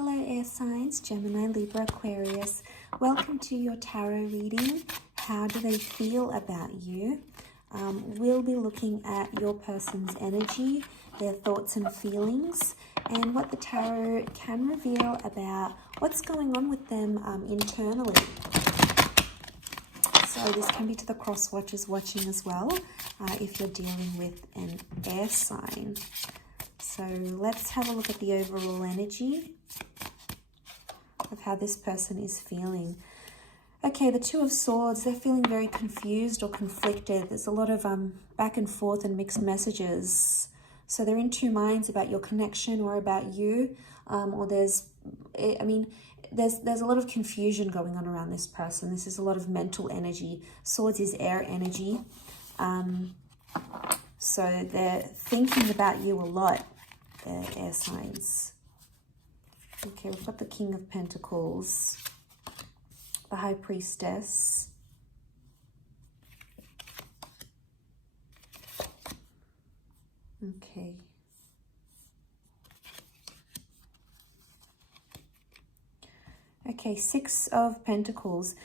Hello air signs, Gemini, Libra, Aquarius. Welcome to your tarot reading. How do they feel about you? We'll be looking at your person's energy, their thoughts and feelings, and what the tarot can reveal about what's going on with them internally. So this can be to the cross watchers watching as well, if you're dealing with an air sign. So let's have a look at the overall energy of how this person is feeling. Okay, the Two of Swords, they're feeling very confused or conflicted. There's a lot of back and forth and mixed messages. So they're in two minds about your connection or about you. Or there's a lot of confusion going on around this person. This is a lot of mental energy. Swords is air energy. So they're thinking about you a lot, the air signs. Okay, we've got the King of Pentacles, the High Priestess, okay. Okay, Six of Pentacles.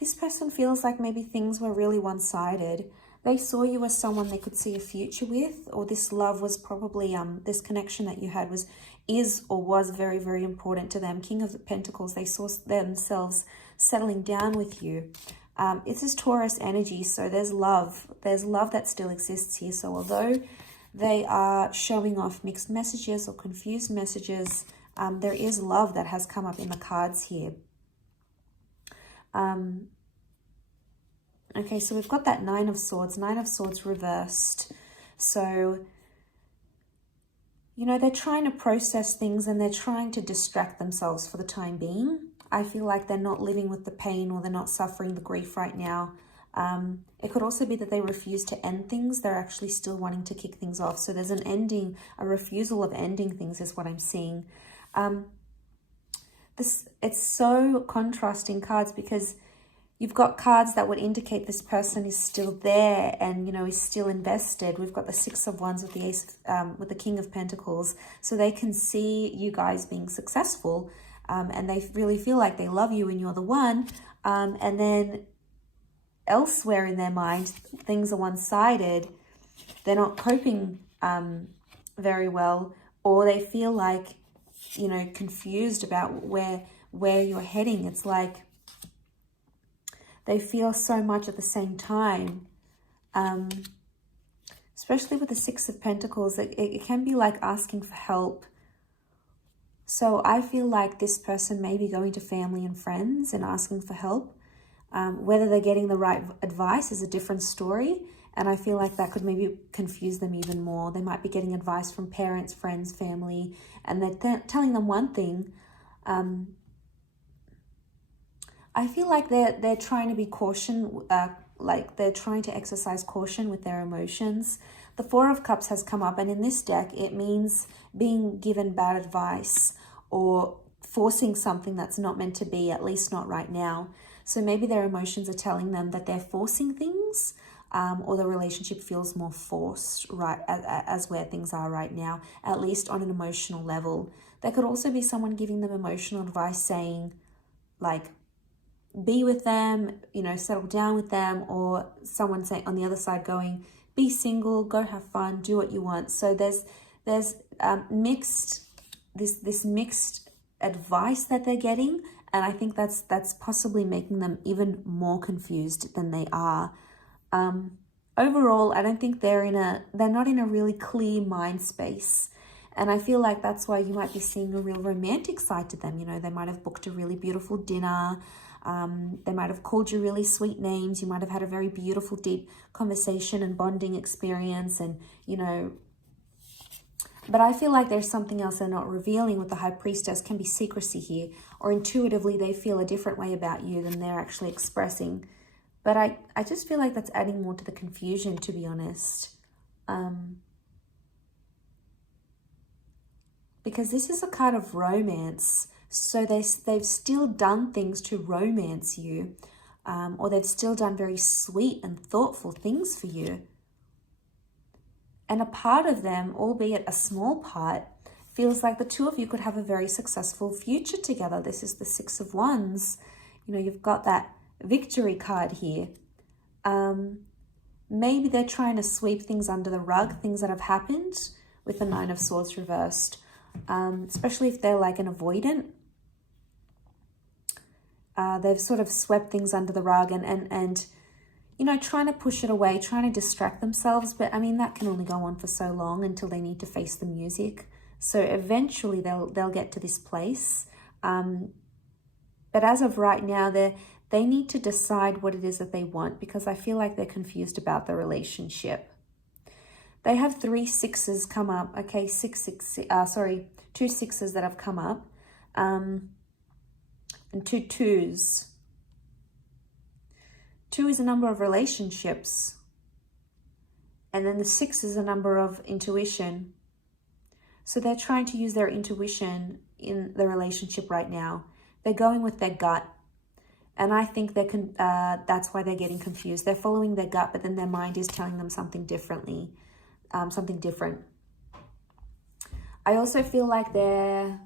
This person feels like maybe things were really one-sided. They saw you as someone they could see a future with, or this love was probably, this connection that you had was very, very important to them. King of Pentacles, they saw themselves settling down with you. It's this Taurus energy, so there's love. There's love that still exists here. So although they are showing off mixed messages or confused messages, there is love that has come up in the cards here. Okay, so we've got that Nine of Swords reversed. So, you know, they're trying to process things and they're trying to distract themselves for the time being. I feel like they're not living with the pain or they're not suffering the grief right now. It could also be that they refuse to end things. They're actually still wanting to kick things off. So there's an ending, a refusal of ending things is what I'm seeing. It's so contrasting cards because you've got cards that would indicate this person is still there and, you know, is still invested. We've got the Six of Wands with the with the King of Pentacles. So they can see you guys being successful and they really feel like they love you and you're the one. And then elsewhere in their mind, things are one-sided. They're not coping very well, or they feel like, you know, confused about where you're heading. It's like they feel so much at the same time, especially with the Six of Pentacles. It can be like asking for help. So I feel like this person may be going to family and friends and asking for help. Whether they're getting the right advice is a different story. And I feel like that could maybe confuse them even more. They might be getting advice from parents, friends, family, and they're telling them one thing. I feel like they're trying to be like they're trying to exercise caution with their emotions. The Four of Cups has come up, and in this deck, it means being given bad advice or forcing something that's not meant to be, at least not right now. So maybe their emotions are telling them that they're forcing things, or the relationship feels more forced, right, as where things are right now, at least on an emotional level. There could also be someone giving them emotional advice saying, like, be with them, you know, settle down with them, or someone saying on the other side going, be single, go have fun, do what you want. So there's mixed advice that they're getting, and I think that's possibly making them even more confused than they are. Overall, I don't think they're not in a really clear mind space. And I feel like that's why you might be seeing a real romantic side to them. You know, they might have booked a really beautiful dinner. They might have called you really sweet names. You might have had a very beautiful, deep conversation and bonding experience. And, you know, but I feel like there's something else they're not revealing with the High Priestess. Can be secrecy here, or intuitively they feel a different way about you than they're actually expressing. But I just feel like that's adding more to the confusion, to be honest. Because this is a card of romance. So they've still done things to romance you, or they've still done very sweet and thoughtful things for you. And a part of them, albeit a small part, feels like the two of you could have a very successful future together. This is the Six of Wands. You know, you've got that victory card here. Maybe they're trying to sweep things under the rug, things that have happened, with the Nine of Swords reversed. Especially if they're like an avoidant. They've sort of swept things under the rug and you know, trying to push it away, trying to distract themselves. But I mean, that can only go on for so long until they need to face the music. So eventually they'll get to this place. But as of right now, they need to decide what it is that they want, because I feel like they're confused about the relationship. They have 3 sixes come up. Okay, two sixes that have come up. And 2 twos. 2 is a number of relationships. And then the 6 is a number of intuition. So they're trying to use their intuition in the relationship right now. They're going with their gut. And I think that's why they're getting confused. They're following their gut, but then their mind is telling them something differently. Something different. I also feel like they're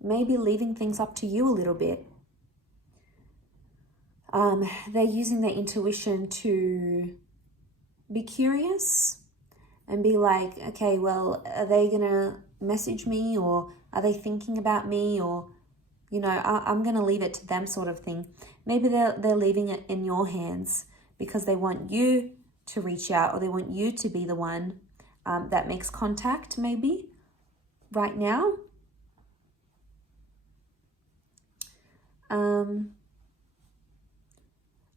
maybe leaving things up to you a little bit. They're using their intuition to be curious and be like, okay, well, are they going to message me, or are they thinking about me, or, you know, I'm going to leave it to them, sort of thing. Maybe they're leaving it in your hands because they want you to reach out, or they want you to be the one that makes contact, maybe, right now.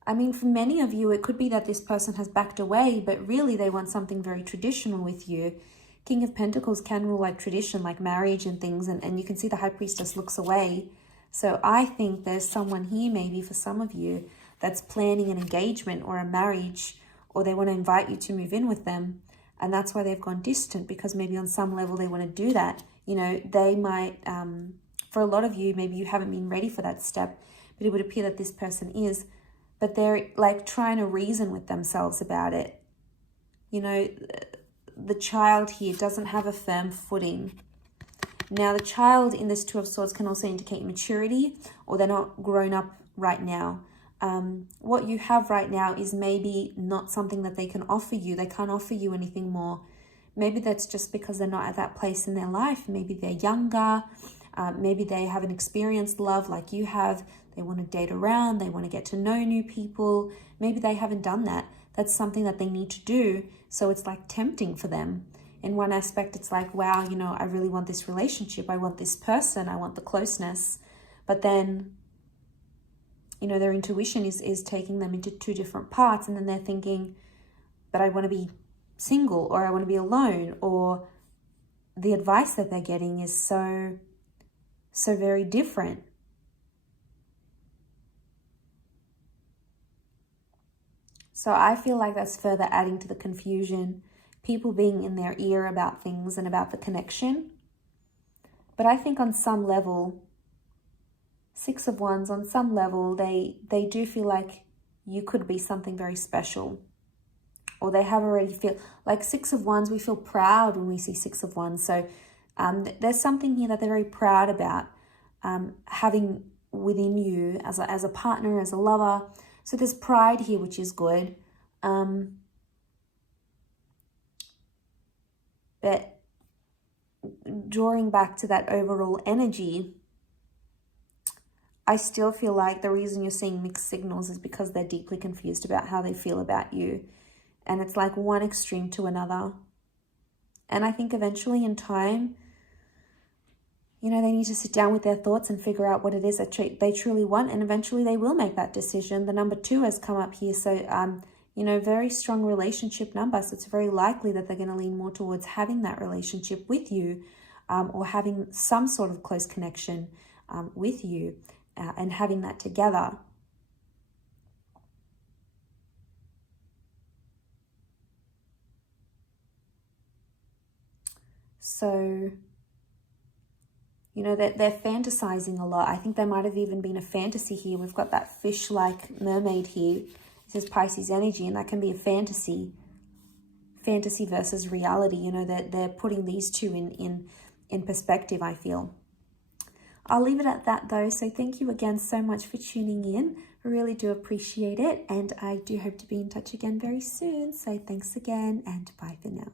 I mean, for many of you, it could be that this person has backed away, but really they want something very traditional with you. King of Pentacles can rule like tradition, like marriage and things, and you can see the High Priestess looks away. So I think there's someone here, maybe for some of you, that's planning an engagement or a marriage, or they want to invite you to move in with them. And that's why they've gone distant, because maybe on some level they want to do that. You know, they might, for a lot of you, maybe you haven't been ready for that step, but it would appear that this person is. But they're like trying to reason with themselves about it. You know, the child here doesn't have a firm footing. Now, the child in this Two of Swords can also indicate maturity, or they're not grown up right now. What you have right now is maybe not something that they can offer you. They can't offer you anything more. Maybe that's just because they're not at that place in their life. Maybe they're younger. Maybe they haven't experienced love like you have. They want to date around. They want to get to know new people. Maybe they haven't done that. That's something that they need to do. So it's like tempting for them. In one aspect, it's like, wow, you know, I really want this relationship. I want this person. I want the closeness. But then, you know, their intuition is taking them into 2 different parts. And then they're thinking, but I want to be single, or I want to be alone, or the advice that they're getting is so very different. So I feel like that's further adding to the confusion. People being in their ear about things and about the connection. But I think on some level, 6 of Wands, on some level, they do feel like you could be something very special. Or they have already feel like 6 of Wands, we feel proud when we see 6 of Wands. So there's something here that they're very proud about having within you as a partner, as a lover. So there's pride here, which is good. But drawing back to that overall energy, I still feel like the reason you're seeing mixed signals is because they're deeply confused about how they feel about you. And it's like one extreme to another. And I think eventually in time, you know, they need to sit down with their thoughts and figure out what it is that they truly want. And eventually they will make that decision. The number 2 has come up here. So, you know, very strong relationship number. So it's very likely that they're going to lean more towards having that relationship with you, or having some sort of close connection with you, and having that together. So, you know, they're fantasizing a lot. I think there might have even been a fantasy here. We've got that fish-like mermaid here. This is Pisces energy, and that can be a fantasy. Fantasy versus reality. You know, they're putting these two in perspective, I feel. I'll leave it at that though. So thank you again so much for tuning in. I really do appreciate it. And I do hope to be in touch again very soon. So thanks again and bye for now.